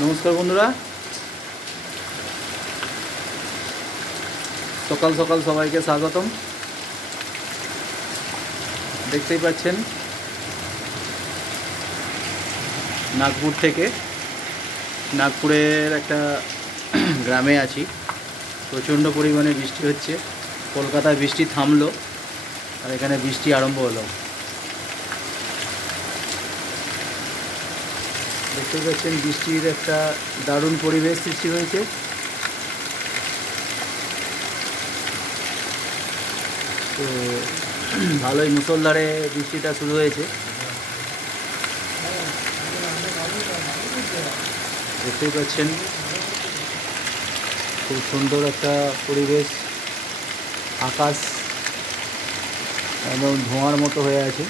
নমস্কার বন্ধুরা, সকাল সকাল সবাইকে স্বাগতম। দেখতেই পাচ্ছেন নাগপুরের একটা গ্রামে আছি। প্রচণ্ড পরিমাণে বৃষ্টি হচ্ছে। কলকাতায় বৃষ্টি থামলো আর এখানে বৃষ্টি আরম্ভ হলো। দেখতেই পাচ্ছেন বৃষ্টির একটা দারুণ পরিবেশ সৃষ্টি হয়েছে। তো ভালোই মুষলধারে বৃষ্টিটা শুরু হয়েছে। দেখতেই পাচ্ছেন খুব সুন্দর একটা পরিবেশ। আকাশ একদম ধোঁয়ার মতো হয়ে আছে।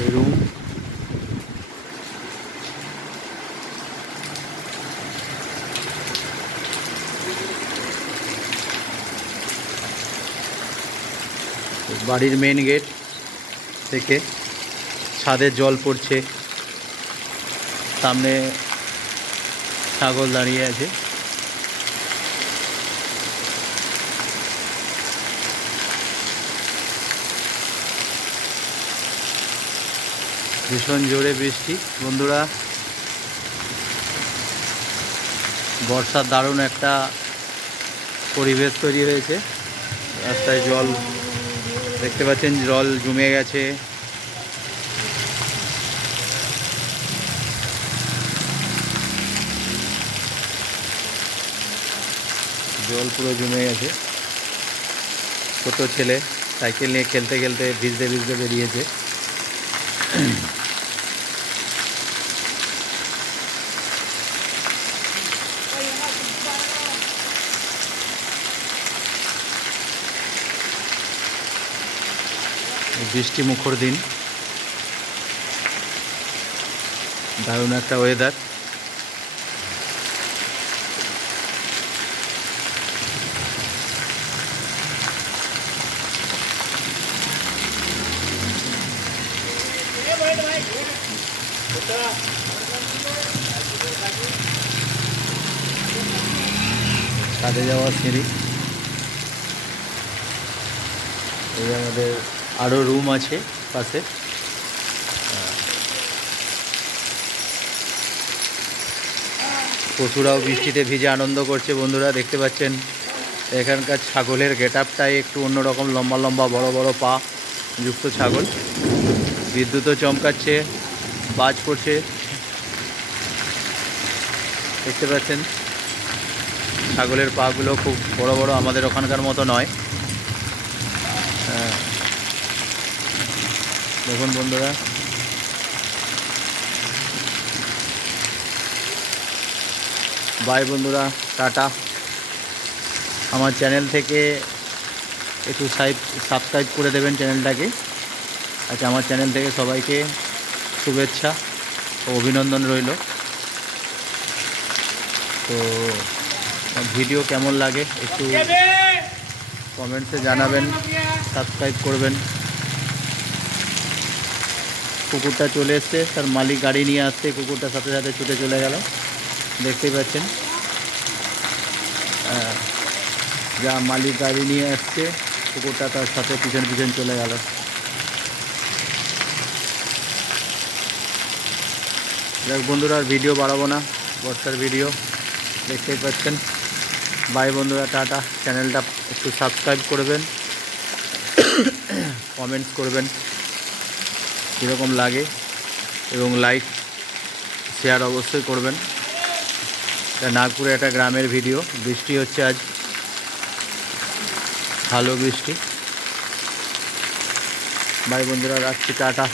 এই রুম বাড়ির মেন গেট থেকে ছাদে জল পড়ছে। সামনে ছাগল দাঁড়িয়ে আছে। ভীষণ জোরে বৃষ্টি বন্ধুরা। বর্ষার দারুণ একটা পরিবেশ তৈরি হয়েছে। রাস্তায় জল দেখতে পাচ্ছেন, জল জমে গেছে। জল পুরো জমে গেছে। ছোট ছেলে সাইকেল নিয়ে খেলতে খেলতে ভিজতে ভিজতে বেরিয়েছে। বৃষ্টি মুখর দিন, দারুণ একটা ওয়েদার। কাজে যাওয়ার সিঁড়ি। এই আমাদের আরও রুম আছে পাশে। পশুরাও বৃষ্টিতে ভিজে আনন্দ করছে বন্ধুরা। দেখতে পাচ্ছেন এখানকার ছাগলের গেট আপটাই একটু অন্যরকম, লম্বা লম্বা বড় বড় পা যুক্ত ছাগল। বিদ্যুৎও চমকাচ্ছে, বাজ পড়ছে। দেখতে পাচ্ছেন ছাগলের পাগুলো খুব বড় বড়, আমাদের ওখানকার মতো নয়। দেখুন বন্ধুরা, বাই বন্ধুরা, টাটা। আমার চ্যানেল থেকে একটু সাবস্ক্রাইব করে দেবেন চ্যানেলটাকে। আচ্ছা, আমার চ্যানেল থেকে সবাইকে শুভেচ্ছা ও অভিনন্দন রইল। তো ভিডিও কেমন লাগে একটু কমেন্টসে জানাবেন, সাবস্ক্রাইব করবেন। কুকুরটা চলে এসছে, তার মালিক গাড়ি নিয়ে আসছে, কুকুরটার সাথে সাথে ছুটে চলে গেল। দেখতেই পাচ্ছেন যা মালিক গাড়ি নিয়ে আসছে, কুকুরটা তার সাথে পিছন পিছন চলে গেল। যাক বন্ধুরা, আর ভিডিও বাড়াবো না, বর্ষার ভিডিও দেখতেই পাচ্ছেন। বাই বন্ধুরা, টাটা। চ্যানেলটা একটু সাবস্ক্রাইব করবেন, কমেন্টস করবেন কীরকম লাগে, এবং লাইক শেয়ার অবশ্যই করবেন। এটা নাগপুরে একটা গ্রামের ভিডিও। বৃষ্টি হচ্ছে আজ, ভালো বৃষ্টি। বাই বন্ধুরা, রাখছি, টাটা।